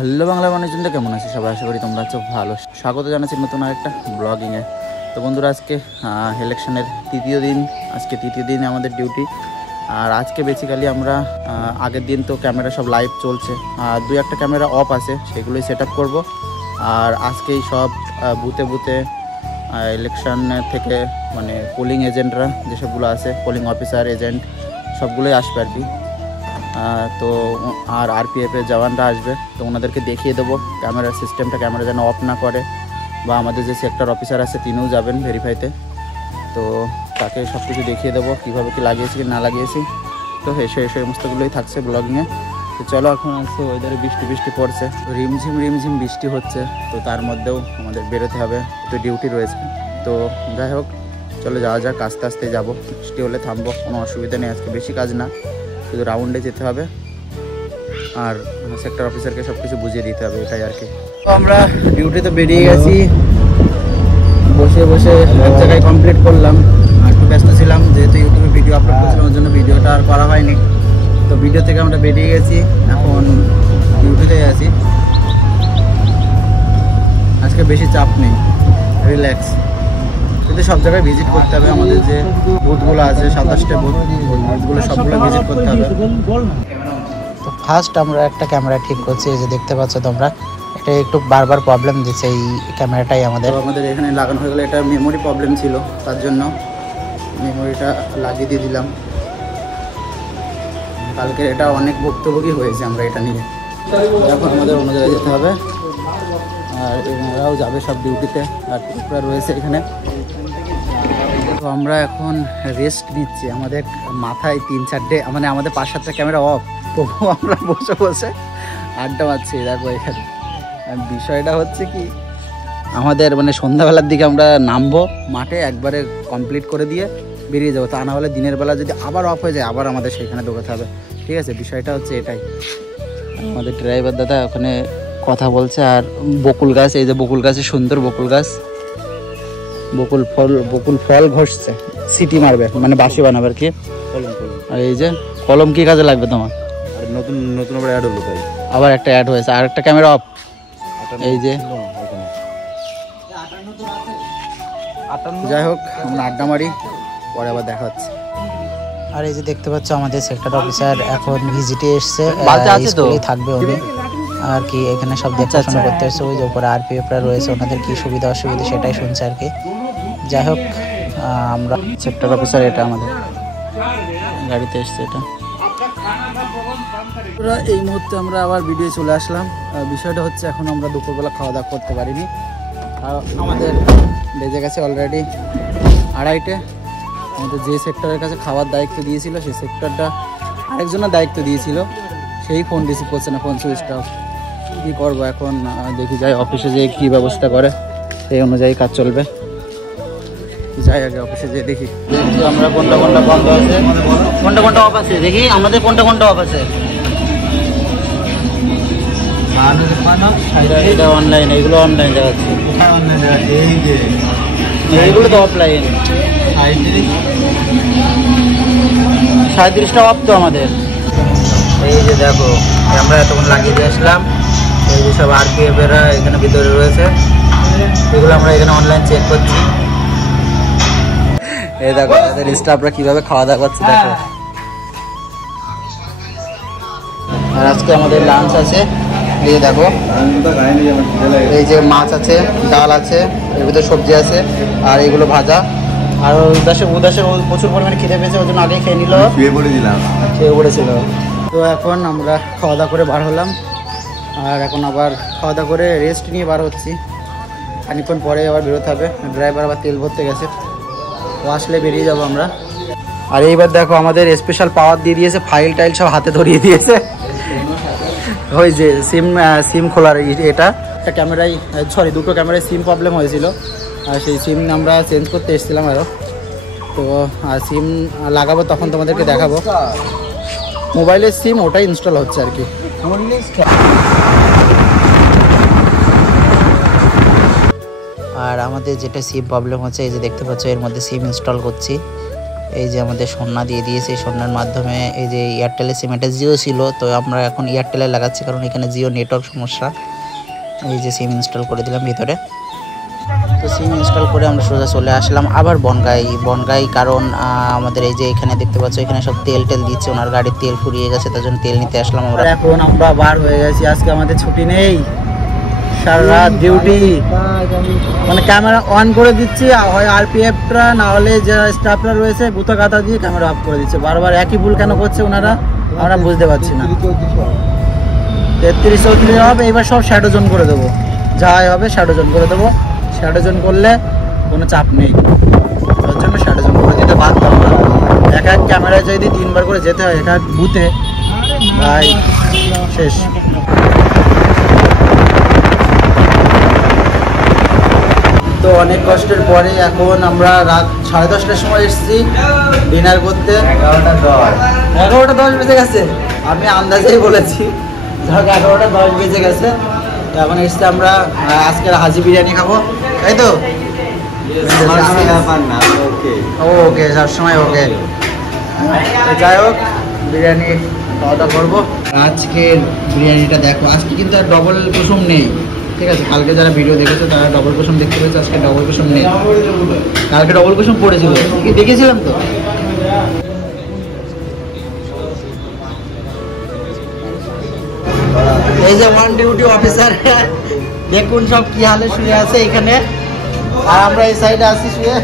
Hello Bangla মানুষজনটা কেমন আছে সবাই, আশা করি তোমরা আছো ভালো। স্বাগত জানাচ্ছি নতুন আরেকটা ব্লগিংয়ে। তো বন্ধুরা, আজকে ইলেকশনের তৃতীয় দিন আমাদের ডিউটি। আর আজকে বেসিক্যালি আমরা আগের দিন তো ক্যামেরা সব লাইভ চলছে, আর দুই একটা ক্যামেরা অফ আছে, সেগুলোই সেট আপ করবো। আর আজকেই সব বুথে ইলেকশন থেকে মানে পোলিং এজেন্টরা যেসবগুলো আছে, পোলিং অফিসার এজেন্ট সবগুলোই আসবে আর কি। তো আর আরপিএফের জওয়ানরা আসবে, তো ওনাদেরকে দেখিয়ে দেবো ক্যামেরার সিস্টেমটা, ক্যামেরা যেন অফ না করে। বা আমাদের যে সেক্টর অফিসার আছে তিনিও যাবেন ভেরিফাইতে, তো তাকে সব কিছু দেখিয়ে দেবো কীভাবে কী লাগিয়েছি কি না লাগিয়েছি। তো সেই সমস্তগুলোই থাকছে ব্লগিংয়ে। তো চলো, এখন আছে ওয়েদারে বৃষ্টি পড়ছে, রিমঝিম বৃষ্টি হচ্ছে, তো তার মধ্যেও আমাদের বেরোতে হবে, তো ডিউটি রয়েছে। তো যাই হোক, চলো যাওয়া যাক, আস্তে আস্তে যাবো, বৃষ্টি হলে থামবো, কোনো অসুবিধা নেই। আজকে বেশি কাজ না, শুধু রাউন্ডে যেতে হবে আর সেক্টর অফিসারকে সব কিছু বুঝিয়ে দিতে হবে, এটাই আর কি। তো আমরা ডিউটিতে বেরিয়ে গেছি, বসে এক জায়গায় কমপ্লিট করলাম। আর একটু ব্যস্ত ছিলাম, যেহেতু ইউটিউবে ভিডিও আপলোড করছিলাম, ওর জন্য ভিডিওটা আর করা হয়নি। তো ভিডিও থেকে আমরা বেরিয়ে গেছি, এখন ডিউটিতে আছি। আজকে বেশি চাপ নেই, রিল্যাক্স। কিন্তু সব জায়গায় ভিজিট করতে হবে, আমাদের যে বুথগুলো আছে 27টা বুথ, ওই বুথগুলো সবগুলো ভিজিট করতে হবে। তো ফার্স্ট আমরা একটা ক্যামেরা ঠিক করছি, এই যে দেখতে পাচ্ছ তোমরা, এটা একটু বারবার প্রবলেম দিচ্ছে এই ক্যামেরাটাই আমাদের এখানে লাগানো হয়ে গেলে, এটা মেমোরি প্রবলেম ছিল, তার জন্য মেমোরিটা লাগিয়ে দিয়ে দিলাম। কালকে এটা অনেক ভুক্তভোগী হয়েছে আমরা এটা নিয়ে। এখন আমাদের অন্য জায়গায় যেতে হবে, আর এনারাও যাবে সব ডিউটিতে, আর টুকরা রয়েছে এখানে। তো আমরা এখন রেস্ট নিচ্ছি, আমাদের মাথায় 3-4টে মানে আমাদের 5-7টা ক্যামেরা অফ, তবুও আমরা বসে আড্ডা মারছি। দেখো এখানে বিষয়টা হচ্ছে কি, আমাদের মানে সন্ধ্যাবেলার দিকে আমরা নামবো মাঠে, একবারে কমপ্লিট করে দিয়ে বেরিয়ে যাবো। তা না হলে দিনের বেলা যদি আবার অফ হয়ে যায়, আবার আমাদের সেখানে দৌড়াতে হবে। ঠিক আছে, বিষয়টা হচ্ছে এটাই। আমাদের ড্রাইভার দাদা ওখানে কথা বলছে। আর বকুল গাছ, এই যে বকুল গাছে সুন্দর বকুল গাছ, বকুল ফল ঘষছে, সিটি মারবে মানে বাঁশি বানাবে আর কি। আর এই যে কলম কি কাজে লাগবে তোমার? নতুন আবার অ্যাড হলো, তাই আবার একটা অ্যাড হয়েছে, আর একটা ক্যামেরা অফ। এই যে যাই হোক, আমরা আড্ডা মারি, পরে আবার দেখা হচ্ছে। আর এই যে দেখতে পাচ্ছ আমাদের সেক্টর অফিসার এখন ভিজিটে এসছে, স্কুলেই থাকবে উনি আর কি। এখানে সব দেখাশোনা করতে এসছে, ওই যে উপরে আরপিএফরা রয়েছে, ওনাদের কি সুবিধা অসুবিধা সেটাই শুনছে আর কি। যাই হোক, আমরা সেক্টর অফিসার, এটা আমাদের গাড়িতে এসছে এটা। এই মুহূর্তে আমরা আবার ভিডিও চলে আসলাম। বিষয়টা হচ্ছে, এখন আমরা দুপুরবেলা খাওয়া দাওয়া করতে পারিনি, আমাদের বেজে গেছে অলরেডি 2:30। আমাদের যে সেক্টরের কাছে খাওয়ার দায়িত্ব দিয়েছিল, সেই সেক্টরটা আরেকজনের দায়িত্ব দিয়েছিল, সেই ফোন রিসিভ করছে না, ফোন সুইচ অফ। কী করবো এখন, দেখি যাই অফিসে যেয়ে কী ব্যবস্থা করে, সেই অনুযায়ী কাজ চলবে। যাই আগে অফিসে যেয়ে দেখি আমরা কোনটা বন্ধ আছে, কোনটা অফ আছে, দেখি আমাদের কোনটা অফ আছে। এটা অনলাইন, এগুলো অনলাইন দেখাচ্ছে, এইগুলো তো অফলাইন। 37টা অফ তো আমাদের। এই যে দেখো, আমরা এতক্ষণ লাগিয়ে দিয়ে আসলাম, এই যে সব আরপিএফেরা এখানে ভিতরে রয়েছে, এগুলো আমরা এখানে অনলাইন চেক করছি। এই দেখো আমাদের স্টাফরা কিভাবে খাওয়া দাওয়া করছে, দেখো। আর আজকে আমাদের লাঞ্চ আছে, এই যে দেখো, এই যে মাছ আছে, ডাল আছে, এর ভিতরে সবজি আছে, আর এগুলো ভাজা। আর উদাসের প্রচুর পরিমাণে খিদে পেয়েছে, ওই জন্য আগেই খেয়ে নিল, খেয়ে পড়েছিল। তো এখন আমরা খাওয়া দাওয়া করে বার হলাম, আর এখন আবার খাওয়া দাওয়া করে রেস্ট নিয়ে বার হচ্ছি। খানিকক্ষণ পরে আবার বেরোতে হবে, ড্রাইভার আবার তেল ভরতে গেছে, তো আসলে বেরিয়ে যাবো আমরা। আর এইবার দেখো আমাদের স্পেশাল পাওয়ার দিয়ে দিয়েছে, ফাইল টাইল সব হাতে ধরিয়ে দিয়েছে। ওই যে সিম খোলার এটা ক্যামেরায়, সরি দুটো ক্যামেরায় সিম প্রবলেম হয়েছিল, আর সেই সিম আমরা চেঞ্জ করতে এসেছিলাম আরও। তো সিম লাগাবো, তখন তোমাদেরকে দেখাবো। মোবাইলের সিম ওটাই ইনস্টল হচ্ছে আর কি। আর আমাদের যেটা সিম প্রবলেম হচ্ছে, এই যে দেখতে পাচ্ছ, এর মধ্যে সিম ইনস্টল করছি। এই যে আমাদের সন্না দিয়ে দিয়েছে, এই সন্ন্যার মাধ্যমে এই যে এয়ারটেলের সিম, এটা জিও ছিল, তো আমরা এখন এয়ারটেলে লাগাচ্ছি কারণ এখানে জিও নেটওয়ার্ক সমস্যা। এই যে সিম ইনস্টল করে দিলাম ভিতরে। তো সিম ইনস্টল করে আমরা সোজা চলে আসলাম আবার বনগাই, কারণ আমাদের এই যে এখানে দেখতে পাচ্ছ এখানে সব তেল দিচ্ছে, ওনার গাড়ির তেল ফুরিয়ে গেছে, তার জন্য তেল নিতে আসলাম আমরা। এখন আমরা বার হয়ে গেছি, আজকে আমাদের ছুটি নেই, সারা রাত ডিউটি। মানে ক্যামেরা অন করে দিচ্ছি, হয় আরপিএফরা না হলে যারা স্টাফরা রয়েছে গুতা গাতা দিয়ে ক্যামেরা অফ করে দিচ্ছে। বারবার একই ভুল কেন করছে ওনারা, আমরা বুঝতে পারছি না। 33-34 হবে, এবার সব শ্যাডো জোন করে দেবো, যাই হবে শ্যাডো জোন করে দেবো। শ্যাডো জোন করলে কোনো চাপ নেই, তার জন্য শ্যাডো জোন করে দিতে বাধ্য আমরা। এক ক্যামেরায় যদি 3 বার করে যেতে হয় এক বুথে, ভাই শেষ। তো অনেক কষ্টের পরে এখন আমরা রাত 10:30টার সময় এসেছি ডিনার করতে। 11:10 বেজে গেছে, আমি আন্দাজেই বলেছি, 11:10 বেজে গেছে। তো এখন এসছি আমরা আজকের হাজি বিরিয়ানি খাবো, তাই তো? ওকে, সবসময় ওকে। যাই হোক, বিরিয়ানি খাওয়া দাওয়া করবো। আজকের বিরিয়ানিটা দেখো, আজকে কিন্তু আর ডবল কুসুম নেই, ঠিক আছে? কালকে যারা ভিডিও দেখেছে তারা ডবল কুসুম দেখতে পেয়েছে, আজকে ডবল কুসুম নেই। কালকে ডবল কুসুম পড়েছিল, কি দেখেছিলাম তো। এই যে ওয়ান ডিউটি অফিসার, দেখুন সব কি হালে শুয়ে আছে এখানে, আর আমরা এই সাইডে আছি শুয়ে।